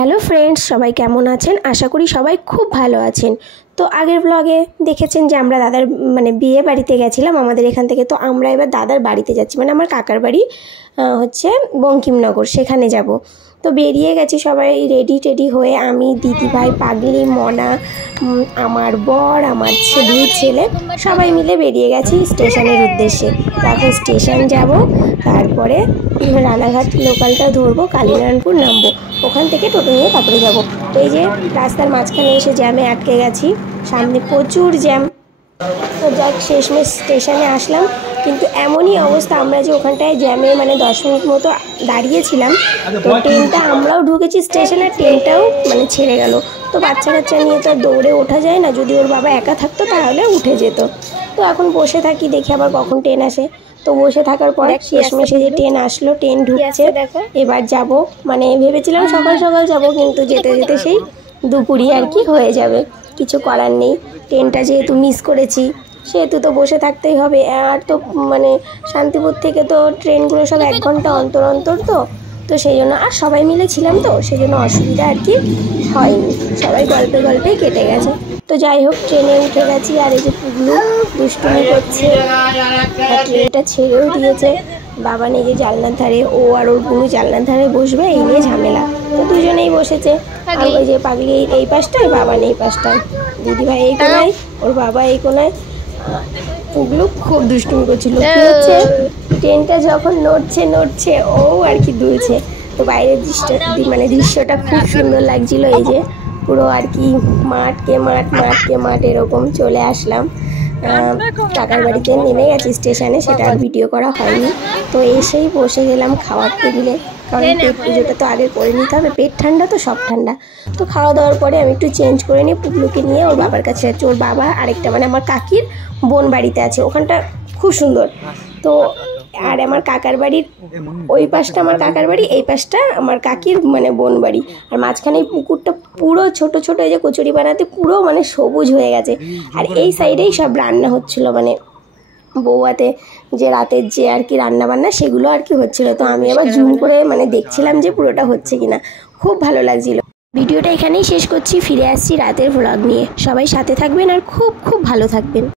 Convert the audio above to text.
Hello friends, সবাই কেমন আছেন? আশা করি সবাই খুব ভালো আছেন। তো আগের ব্লগে দেখেছেন যে আমরা দাদার বিয়ে বাড়িতে গেছিলাম আমাদের এখান থেকে। তো আমরা এবার দাদার বাড়িতে যাচ্ছি, আমার কাকার বাড়ি হচ্ছে বঙ্কিমনগর, সেখানে যাব। তো বেরিয়ে গেছি সবাই রেডি টেডি হয়ে, আমি, দিদিভাই, পাগলি, মনা, আমার বর, আমার দুই ছেলে সবাই মিলে বেরিয়ে গেছি স্টেশনের উদ্দেশ্যে। তো এখন স্টেশন যাব, তারপরে রানাঘাট লোকালটা ধরবো, কালীনারায়ণপুর নামবো, ওখান থেকে টোটো নিয়ে তারপরে যাবো। তো এই যে রাস্তার মাঝখানে এসে জ্যামে আটকে গেছি, সামনে প্রচুর জ্যাম। তো যাক শেষমেশ স্টেশনে আসলাম, কিন্তু এমনই অবস্থা আমরা যে ওখানটায় জ্যামে 10 মিনিট মতো দাঁড়িয়েছিলাম। তো ট্রেনটা আমরাও ঢুকেছি স্টেশনে, ট্রেনটাও ছেড়ে গেল। তো বাচ্চা কাচ্চা নিয়ে তো আর দৌড়ে ওঠা যায় না, যদি ওর বাবা একা থাকতো তাহলে উঠে যেত। তো এখন বসে থাকি, দেখি আবার কখন ট্রেন আসে। তো বসে থাকার পর শেষমেশে যে ট্রেন আসলো, ট্রেন ঢুকছে, এবার যাব। ভেবেছিলাম সকাল সকাল যাব, কিন্তু যেতে যেতে সেই দুপুরই আর কি হয়ে যাবে, কিছু করার নেই। ট্রেনটা যেহেতু মিস করেছি সেহেতু তো বসে থাকতেই হবে। আর তো শান্তিপুর থেকে তো ট্রেনগুলো সব 1 ঘন্টা অন্তর অন্তর, তো সেই জন্য, আর সবাই মিলে ছিলাম তো সেই জন্য অসুবিধা আর কি হয়নি, সবাই গল্পে গল্পেই কেটে গেছে। তো যাই হোক, ট্রেনে উঠে গেছি। আর এই যে পুগলু দুষ্টুমি করছে, ট্রেনটা ছেড়েও দিয়েছে। বাবা নিজে জানলার ধারে, ও আর ওর বুনু জানলার ধারে বসবে, এই নিয়ে ঝামেলা। তো দুজনেই বসেছে। আর ওই যে পাগলি এই পাশটায়, বাবা এই পাশটায়, দিদিভাই এই কোনায়, ওর বাবা এই কোনায়। পুগলু খুব দুষ্টুমি করছিল। কি হচ্ছে, ট্রেনটা যখন নড়ছে ও আর কি দুলছে। তো বাইরের দৃশ্যটা খুব সুন্দর লাগছিল। এই যে পুরো আর কি মাঠকে মাঠ এরকম চলে আসলাম। কাকার বাড়িতে নেমে গেছি স্টেশনে, সেটা আর ভিডিও করা হয়নি। তো এসেই বসে গেলাম খাওয়ার টেবিলে, কারণ পেট পুজোটা তো আগে করে নিতে হবে, পেট ঠান্ডা তো সব ঠান্ডা। তো খাওয়া দাওয়ার পরে আমি একটু চেঞ্জ করে নিই, পুগলুকে নিয়ে ওর বাবার কাছে যাচ্ছি। ওর বাবা আরেকটা আমার কাকির বোন বাড়িতে আছে, ওখানটা খুব সুন্দর। তো আর আমার কাকার বাড়ির ওই পাশটা আমার কাকার বাড়ি, এই পাশটা আমার কাকির বোন বাড়ি। আর মাঝখানে এই পুকুরটা পুরো ছোট ছোট, এই যে কচুরি বানাতে পুরো সবুজ হয়ে গেছে। আর এই সাইডেই সব রান্না হচ্ছিল, বৌয়াতে যে রাতের যে আর কি রান্না বান্না সেগুলো আর কি হচ্ছিল। তো আমি আবার জুম করে দেখছিলাম যে পুরোটা হচ্ছে কিনা, খুব ভালো লাগছিল। ভিডিওটা এখানেই শেষ করছি, ফিরে আসছি রাতের ভ্লগ নিয়ে। সবাই সাথে থাকবেন আর খুব খুব ভালো থাকবেন।